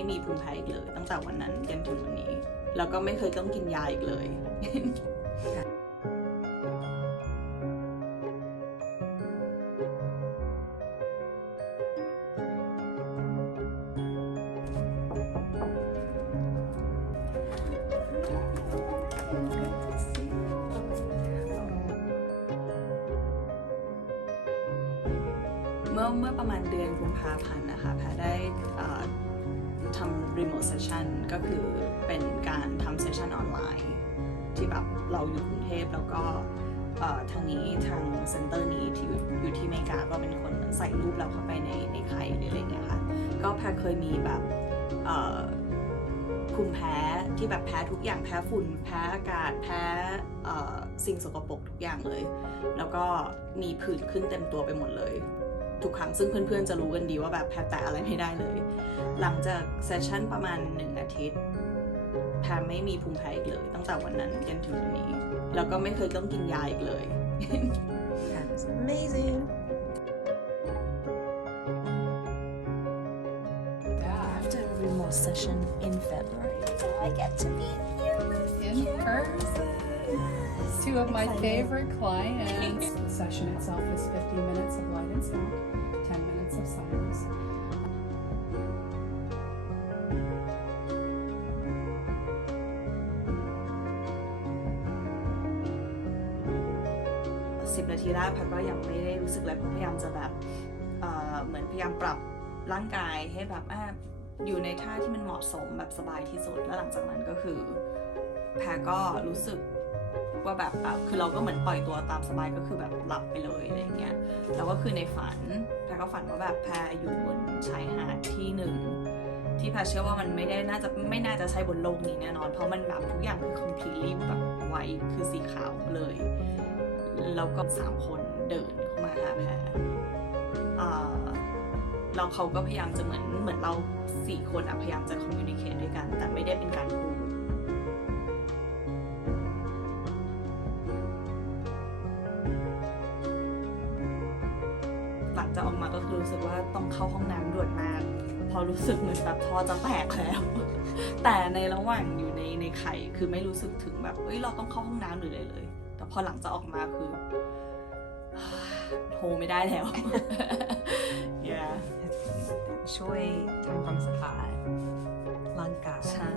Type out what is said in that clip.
ไม่มีภูมิแพ้อีกเลย ตั้งแต่วันนั้นจนถึงวันนี้ แล้วก็ไม่เคยต้องกินยาอีกเลยเมื่อเมื่อประมาณเดือนกุมภาพันธ์นะคะแพรได้ ทำ remote session ก็คือเป็นการทำ session ออนไลน์ ที่แบบเราอยู่กรุงเทพแล้วก็ทางนี้ทางเซ็นเตอร์นี้ที่อยู่ที่อเมริกาก็เป็นคนใส่รูปเราเข้าไปในในไข่หรืออะไรเงี้ยค่ะ ก็แพรเคยมีแบบเอ่อภูมิแพ้ที่แบบแพ้ทุกอย่างแพ้ฝุ่น แพ้อากาศแพ้สิ่งสกปรกทุกอย่างเลย แล้วก็มีผื่นขึ้นเต็มตัวไปหมดเลย ทุกครั้งซึ่งเพื่อนๆจะรู้กันดีว่าแบบแพรแตะอะไรไม่ได้เลย หลังจากเซสชั่นประมาณหนึ่งอาทิตย์แพรไม่มีภูมิแพ้อีกเลย ตั้งแต่วันนั้นจนถึงวันนี้ แล้วก็ไม่เคยต้องกินยาอีกเลย That is amazing. After a remote session in February, I get to be here Two of my favorite clients. the session itself is 50 minutes of light and sound, 10 minutes of silence. สิบนาทีแรกแพรก็ยังไม่ได้รู้สึกอะไรเพราะพยายามจะแบบเอ่อเหมือนพยายามปรับร่างกายให้แบบอะอยู่ในท่าที่มันเหมาะสมแบบสบายที่สุด แล้วหลังจากนั้นก็คือ แพรก็รู้สึก ว่าแบบอะคือเราก็เหมือนปล่อยตัวตามสบายก็คือแบบหลับไปเลยอะไรเงี้ยแล้วก็คือในฝันแพรก็ฝันว่าแบบแพรอยู่บนชายหาดที่หนึ่งที่แพรเชื่อว่ามันไม่ได้น่าจะไม่น่าจะใช่บนโลกนี้แน่นอน เพราะมันแบบทุกอย่างคือ completely แบบไวคือสีขาวเลยแล้วก็สามคนเดินเข้ามาหาแพรอ่าเขาก็พยายามจะเหมือนเหมือนเราสี่คนพยายามจะ communicate ด้วยกัน แต่ไม่ได้เป็นการพูด หลังจากออกมาก็คือรู้สึกว่าต้องเข้าห้องน้ำด่วนมากเพอรู้สึกเหมือนแบบท่อจะแตกแล้ว แต่ในระหว่างอยู่ในในไข่คือไม่รู้สึกถึงแบบเฮ้ยเราต้องเข้าห้องน้ำหรืออะไรเลย แต่พอหลังจากออกมาคือโทรไม่ได้แล้ว yeah ช่วยทำความสะอาดร่างกายใช่